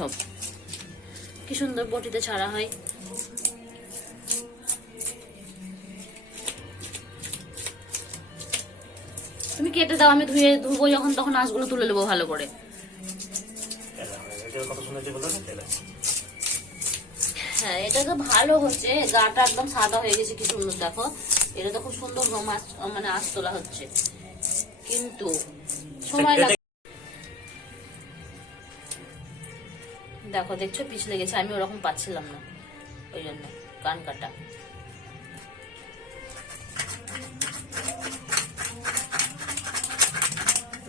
সব। কি সুন্দর বটিতে ছাড়া হয়। তুমি কেটে দাও, আমি ধুয়ে ধুবো, যখন তখন আঁশগুলো তুলে নেব ভালো করে। হ্যাঁ এটা তো ভালো হচ্ছে। গাটা একদম সাদা হয়ে গেছে, কি সুন্দর, দেখো। এটা তো খুব সুন্দর মাছ মানে আঁশ তোলা হচ্ছে। কিন্তু সময় দেখো, দেখছ? পিছলে গেছে। আমি ওরকম পাচ্ছিলাম না। ওই জন্য, কান কাটা।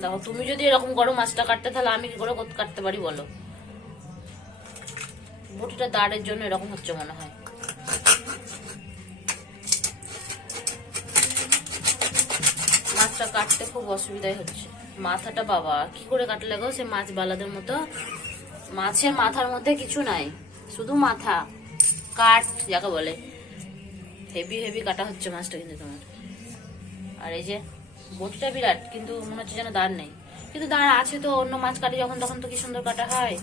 দেখো, তুমি যদি এরকম করো, মাছটা কাটতে, তাহলে আমি কি করে কাটতে পারি, বলো? বটিটা দাঁড়ের জন্য এরকম হচ্ছে মনে হয়। মাছটা কাটতে খুব অসুবিধাই হচ্ছে। মাথাটা বাবা, কি করে কাটলে গো? সে মাছ বালাদের মতো মাছের মাথার মধ্যে কিছু নাই। শুধু মাথা। কাট যাকে বলে। হেভি হেভি কাটা হচ্ছে মাছটা কিন্তু তোমার। আর এই যে বটিটা বিরাট, কিন্তু মনে হচ্ছে যেন দাঁড় নেই। কিন্তু দাঁড় আছে তো, অন্য মাছ কাটি যখন, তখন তো কি সুন্দর কাটা হয়।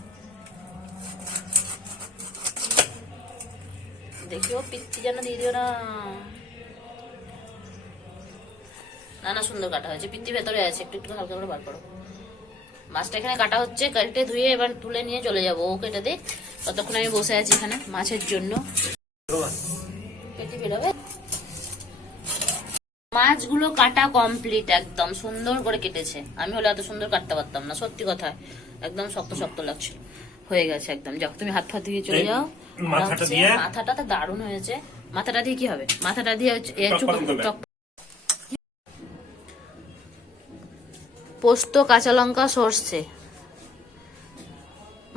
দেখিও পিত্তি যেন দিয়ে দিও না। না না, সুন্দর কাটা হয়েছে। পিত্তি ভেতরে আছে, একটু একটু হালকা করে বার করো। মাছটা এখানে কাটা হচ্ছে কেটে ধুয়ে এবার তুলে নিয়ে চলে যাব ও কেটে দে ততক্ষণ আমি বসে আছি এখানে মাছের জন্য। কেটে বেরোবে? মাছগুলো কাটা কমপ্লিট একদম সুন্দর করে কেটেছে। আমি হলে এত সুন্দর কাটতে পারতাম না সত্যি কথা। একদম শক্ত শক্ত লাগছিল। হয়ে গেছে একদম। যাও তুমি হাত ফাত দিয়ে চলে যাও। মাথাটা দিয়ে? মাথাটা তো দারুণ হয়েছে। মাথাটা দিয়ে কি হবে? মাথাটা দিয়ে পোস্ত, কাঁচা লঙ্কা, সর্ষে।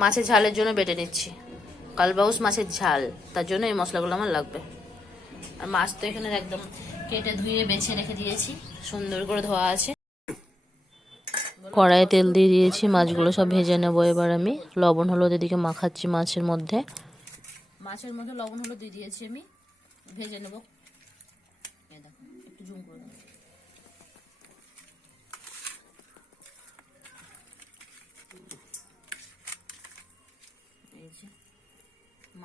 মাছের ঝালের জন্য বেটে নিচ্ছি। কালবাউস মাছের ঝাল, তার জন্য এই মশলাগুলো আমার লাগবে। আর মাছ তো এখানে একদম কেটে ধুয়ে বেছে রেখে দিয়েছি, সুন্দর করে ধোয়া আছে। কড়াইয়ে তেল দিয়ে দিয়েছি, মাছগুলো সব ভেজে নেব এবার আমি। লবণ, হলুদ এদিকে মাখাচ্ছি মাছের মধ্যে। মাছের মধ্যে লবণ, হলুদ দিয়ে দিয়েছি আমি। ভেজে নেব। একটু করে দাও। এই যে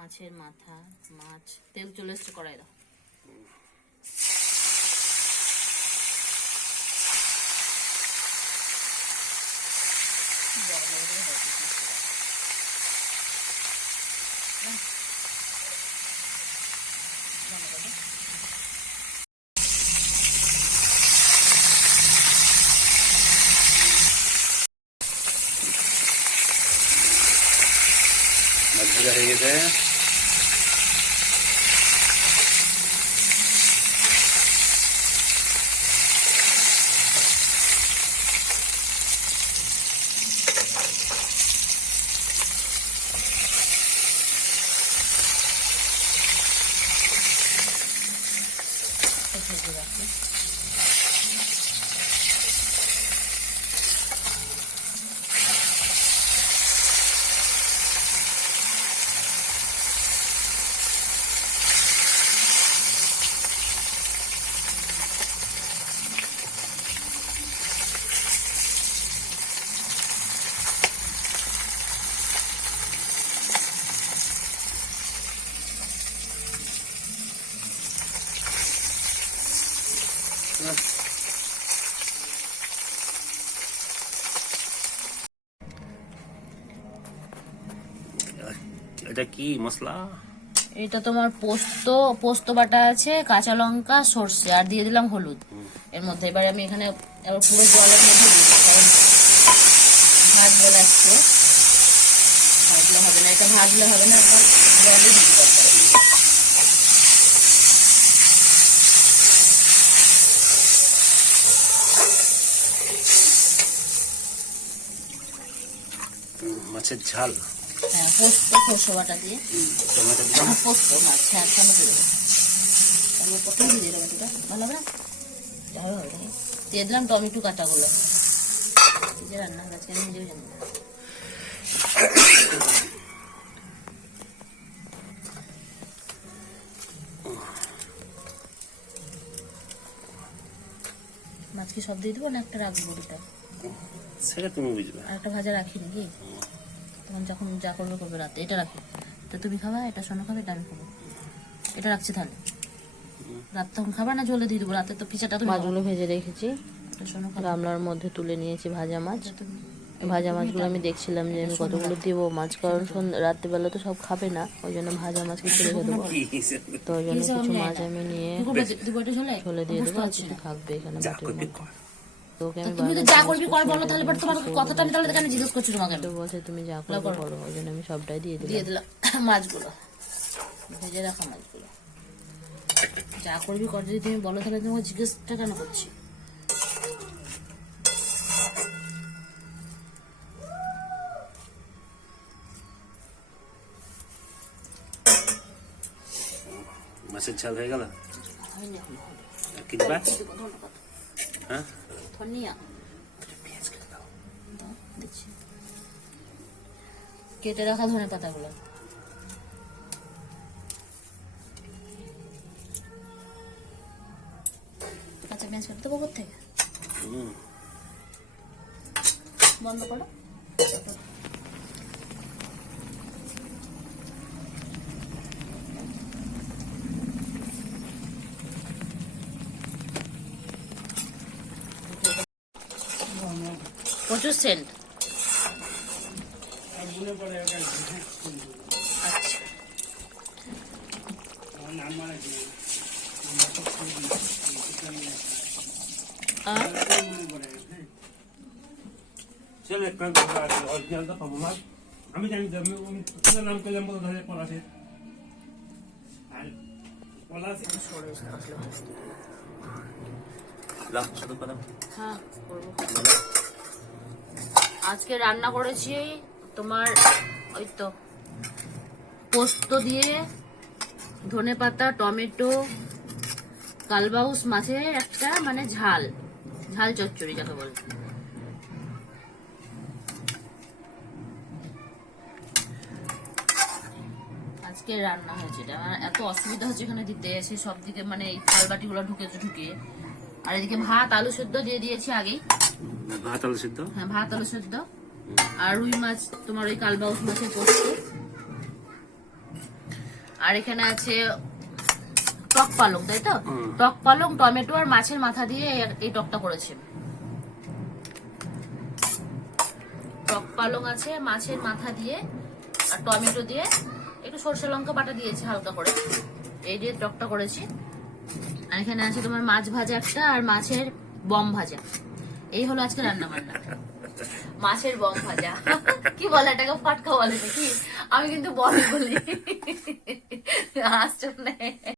মাছের মাথা মাছ তেল চলে এসছে কড়াই দাও। ভাজা হয়ে গেছে ভেজে রাখি এটা কি মশলা? এটা তোমার পোস্ত পোস্ত বাটা আছে কাঁচা লঙ্কা সর্ষে আর দিয়ে দিলাম হলুদ। এর মধ্যে এবারে আমি এখানে এবার পুরো জলের মধ্যে দিই কারণ ভাজবে লাগছে ভাজলে হবে না এটা ভাজলে হবে না একদম জলে দিতে হবে। মাছের ঝাল। হ্যাঁ পোস্ত সর্ষে বাটা দিয়ে। টমেটো দিলাম পোস্ত মাছ হ্যাঁ টমেটো দেবো তারপর প্রথমে দিয়ে দিলাম টমেটোটা ভালো হবে না? যা হবে হবে দিয়ে দিলাম টমেটো কাটাগুলো এই যে রান্না আমি নিজেও জানি মাছ কি সব দিয়ে দেবো না একটা রাখব বড়িটা সেটা তুমি বুঝবে। আর একটা ভাজা রাখি নাকি? তখন যখন যা করবে করবে রাতে এটা রাখি তো তুমি খাবা এটা শোনো খাবে এটা আমি খাব। এটা রাখছি তাহলে। রাত তখন খাবার না জলে দিয়ে দেবো। রাতে তো পিছাটা তুমি মাছগুলো ভেজে রেখেছি। এটা গামলার মধ্যে তুলে নিয়েছি ভাজা মাছ। ভাজা মাছগুলো আমি দেখছিলাম যে আমি কতগুলো দেবো। মাছ কারণ রাত্রিবেলা তো সব খাবে না ওই জন্য ভাজা মাছ কিছু রেখে দেবো। তো ওই জন্য কিছু মাছ আমি নিয়ে ঝোলে? দিয়ে দেবো। আর কিছু থাকবে এখানে তো ওকে আমি তুমি তো যা করবি কর বলো তাহলে বাট তোমার কথাটা আমি তাহলে কেন জিজ্ঞেস করছি তোমাকে তো বলছে তুমি যা করবে করো। ওই জন্য আমি সবটাই দিয়ে দিয়ে দিলাম। মাছগুলো। ভেজে রাখা মাছগুলো। যা করবি কর যদি তুমি বলো তাহলে তোমাকে জিজ্ঞেসটা কেন করছি? মাছের ঝাল হয়ে গেল? আর কি দিবা হ্যাঁ? ধনিয়া কেটে রাখা ধনে পাতাগুলো কাঁচা পেঁয়াজ কেটে দেবো থেকে বন্ধ করো প্রচুর সেন্ট। আচ্ছা। আমি জানি নাম করলাম বলে ধরে পলাশে। আর পলাশ দাও হ্যাঁ করব। আজকে রান্না করেছি তোমার ওই তো পোস্ত দিয়ে, ধনে পাতা, টমেটো, কালবাউস মাছের একটা মানে ঝাল ঝাল চচ্চড়ি যাকে বলে। আজকে রান্না হয়েছে এটা। এত অসুবিধা হচ্ছে এখানে দিতে এসে সব দিকে মানে এই থাল বাটিগুলো ঢুকেছে ঢুকিয়ে। আর এদিকে ভাত আলু সেদ্ধ দিয়ে দিয়েছি আগেই। ভাত আলু সিদ্ধ? হ্যাঁ ভাত আলু সেদ্ধ। আর রুই মাছ তোমার ওই কালবাউস মাছের পোস্ত। আর এখানে আছে টক পালং তাই তো? টক পালং টমেটো আর মাছের মাথা দিয়ে এই- এই টকটা করেছে। টক পালং আছে মাছের মাথা দিয়ে আর টমেটো দিয়ে। একটু সরষে লঙ্কা বাটা দিয়েছি হালকা করে। এই দিয়ে টকটা করেছি। আর এখানে আছে তোমার মাছ ভাজা একটা আর মাছের বম ভাজা। এই হলো আজকে রান্না বান্না মাছের বম ভাজা। কি বলে এটাকে? ফাটকা বলে নাকি? আমি কিন্তু বল বলি। আসছো না।